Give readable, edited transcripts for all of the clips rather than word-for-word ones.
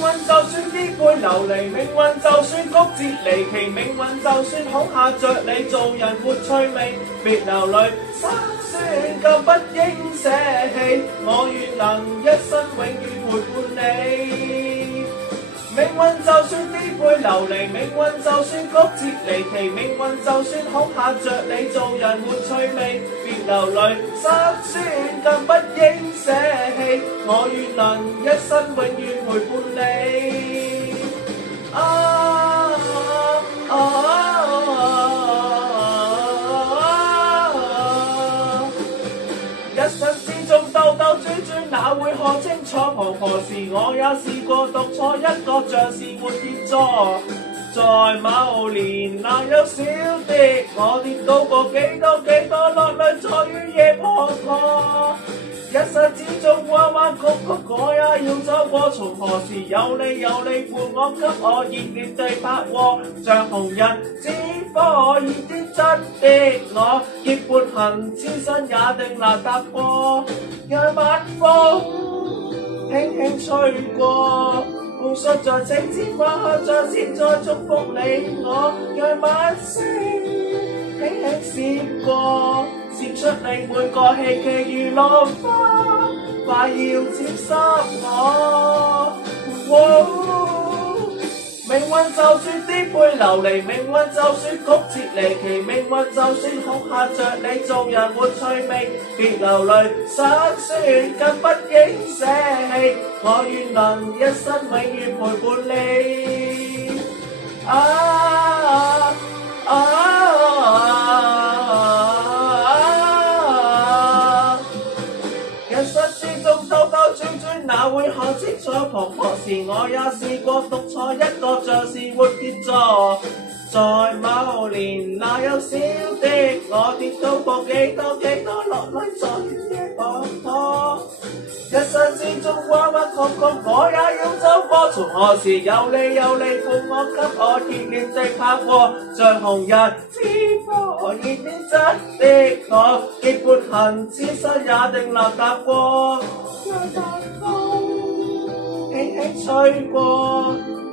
運就算顛沛流離，命運就算曲折離奇，命運就算恐嚇着你，做人沒趣味，別流淚，心酸更不應捨棄，我願能一生永遠陪伴你。命運就算顛沛流離，命運就算曲折離奇，命運就算恐嚇着你，做人沒趣味，別流淚，心酸更不應捨棄，我願能一生永遠陪伴你。一生之中兜兜轉轉，哪會看清楚旁何時？我也試過讀錯一個像是沒跌錯，在某年那幼小的我跌倒過幾多，落淚在雨夜滂沱。一生之中彎彎曲曲，我也要走過，從何時有你伴我，給我熱烈地拍和，像紅日之火熱天真的我，結伴行千山也定難踏過，讓晚風輕輕吹過，互訴在情之花開，像是在祝福你我，讓晚星輕輕閃過，閃出你每個希冀如浪花，快要沾濕我。命運就算顛沛流離，命運就算曲折離奇，命運就算恐嚇着你，做人沒趣味，別流淚，心酸更不應捨棄，我願能一生永遠陪伴你。人生之中兜兜轉轉，哪會看清楚旁何時？我也試過讀錯一個像是沒跌錯，在某年那幼小的我跌倒過幾多，落淚在雨夜滂沱。一生之中彎彎曲曲，我也要走過，從何時有你伴我，給我熱烈地拍和，像紅日之火熱天真的我，結伴行千山也定難踏過，讓晚風輕輕吹過，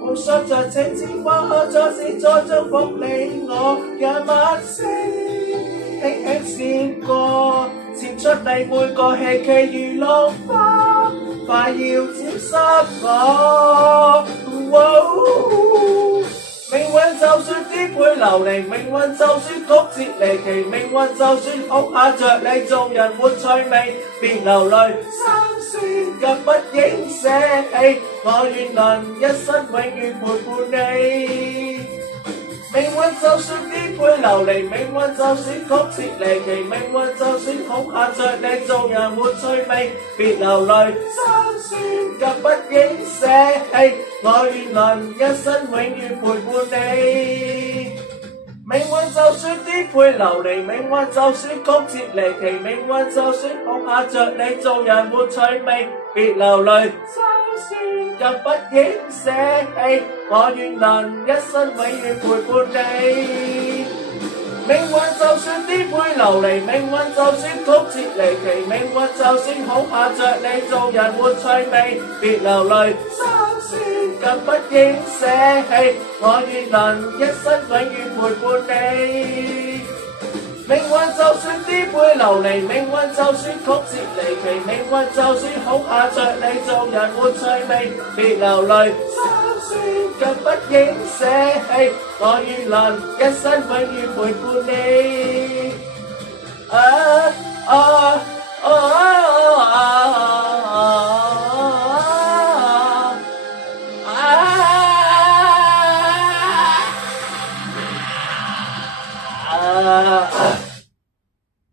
互相在情之花開，像是在祝福你我，讓晚星輕輕閃過，閃出你每個希冀如浪花，快要沾濕我。命運就算顛沛流離，命運就算曲折離奇，命運就算恐嚇着你，做人沒趣味，別流淚，心酸更不應捨棄，我願能一生永遠陪伴你。命運就算顛沛流離，命運就算曲折離奇，命運就算恐嚇着你，做人沒趣味，別流淚，心酸更不應捨棄，我願能一生永遠陪伴你。命運就算顛沛流離，命運就算曲折離奇，命運就算恐嚇着你，做人沒趣味，別流淚，心酸更不應捨棄，我願能一生永遠陪伴你。命運就算顛沛流離，命運就算曲折離奇，命運就算恐嚇着你，做人沒趣味，別流淚，心酸更不應捨棄，我願能一生永遠陪伴你。命運就算顛沛流離，命運就算曲折離奇，命運就算恐嚇着你，做人沒趣味，別流淚，心酸更不應捨棄，我願能一生永遠陪伴你。